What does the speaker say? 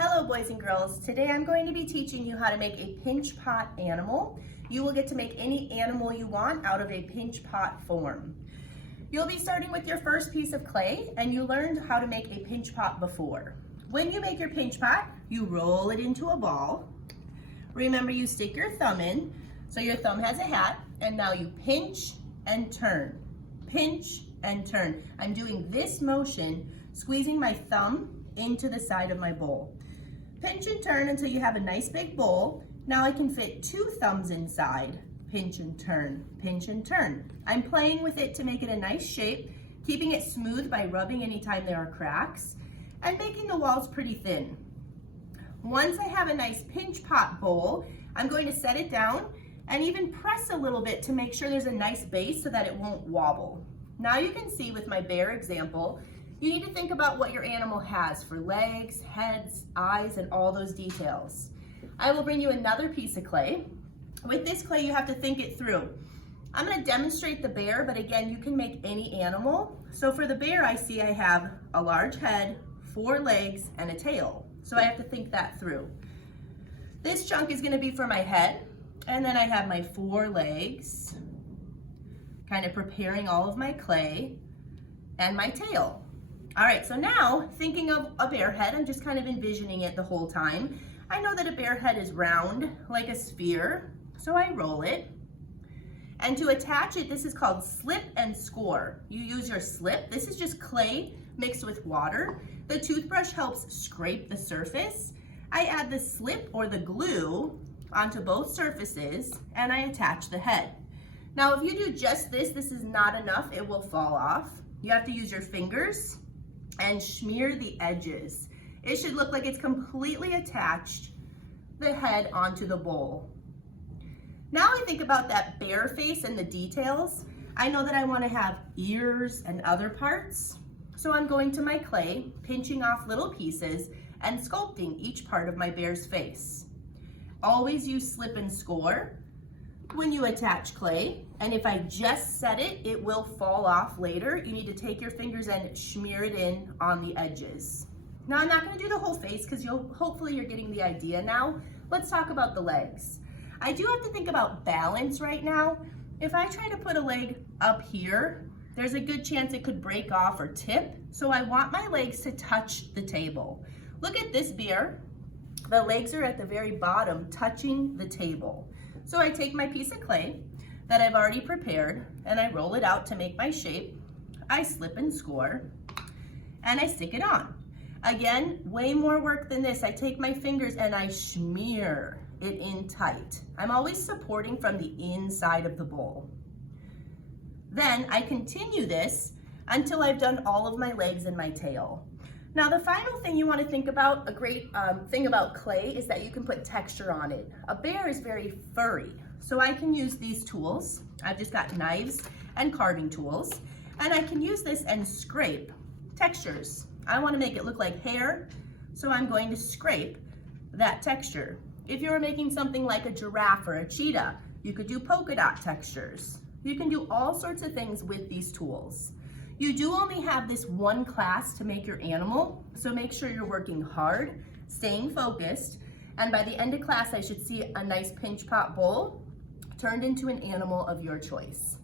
Hello boys and girls, today I'm going to be teaching you how to make a pinch pot animal. You will get to make any animal you want out of a pinch pot form. You'll be starting with your first piece of clay, and you learned how to make a pinch pot before. When you make your pinch pot, you roll it into a ball. Remember, you stick your thumb in, so your thumb has a hat, and now you pinch and turn. Pinch and turn. I'm doing this motion, squeezing my thumb into the side of my bowl. Pinch and turn until you have a nice big bowl. Now I can fit 2 thumbs inside. Pinch and turn, pinch and turn. I'm playing with it to make it a nice shape, keeping it smooth by rubbing anytime there are cracks, and making the walls pretty thin. Once I have a nice pinch pot bowl, I'm going to set it down and even press a little bit to make sure there's a nice base so that it won't wobble. Now you can see with my bear example, you need to think about what your animal has for legs, heads, eyes, and all those details. I will bring you another piece of clay. With this clay, you have to think it through. I'm going to demonstrate the bear, but again, you can make any animal. So for the bear, I see I have a large head, 4 legs, and a tail. So I have to think that through. This chunk is going to be for my head, and then I have my 4 legs, kind of preparing all of my clay, and my tail. All right, so now thinking of a bear head, I'm just kind of envisioning it the whole time. I know that a bear head is round, like a sphere, so I roll it. And to attach it, this is called slip and score. You use your slip. This is just clay mixed with water. The toothbrush helps scrape the surface. I add the slip or the glue onto both surfaces, and I attach the head. Now, if you do just this, this is not enough. It will fall off. You have to use your fingers and smear the edges. It should look like it's completely attached the head onto the bowl. Now I think about that bear face and the details. I know that I want to have ears and other parts. So I'm going to my clay, pinching off little pieces and sculpting each part of my bear's face. Always use slip and score when you attach clay, and if I just set it, it will fall off later. You need to take your fingers and smear it in on the edges. Now I'm not going to do the whole face because hopefully you're getting the idea now. Let's talk about the legs. I do have to think about balance right now. If I try to put a leg up here, there's a good chance it could break off or tip, so I want my legs to touch the table. Look at this bear. The legs are at the very bottom, touching the table. So I take my piece of clay that I've already prepared and I roll it out to make my shape. I slip and score and I stick it on. Again, way more work than this. I take my fingers and I smear it in tight. I'm always supporting from the inside of the bowl. Then I continue this until I've done all of my legs and my tail. Now the final thing you want to think about, a great thing about clay, is that you can put texture on it. A bear is very furry, so I can use these tools. I've just got knives and carving tools, and I can use this and scrape textures. I want to make it look like hair, so I'm going to scrape that texture. If you were making something like a giraffe or a cheetah, you could do polka dot textures. You can do all sorts of things with these tools. You do only have this one class to make your animal, so make sure you're working hard, staying focused, and by the end of class, I should see a nice pinch pot bowl turned into an animal of your choice.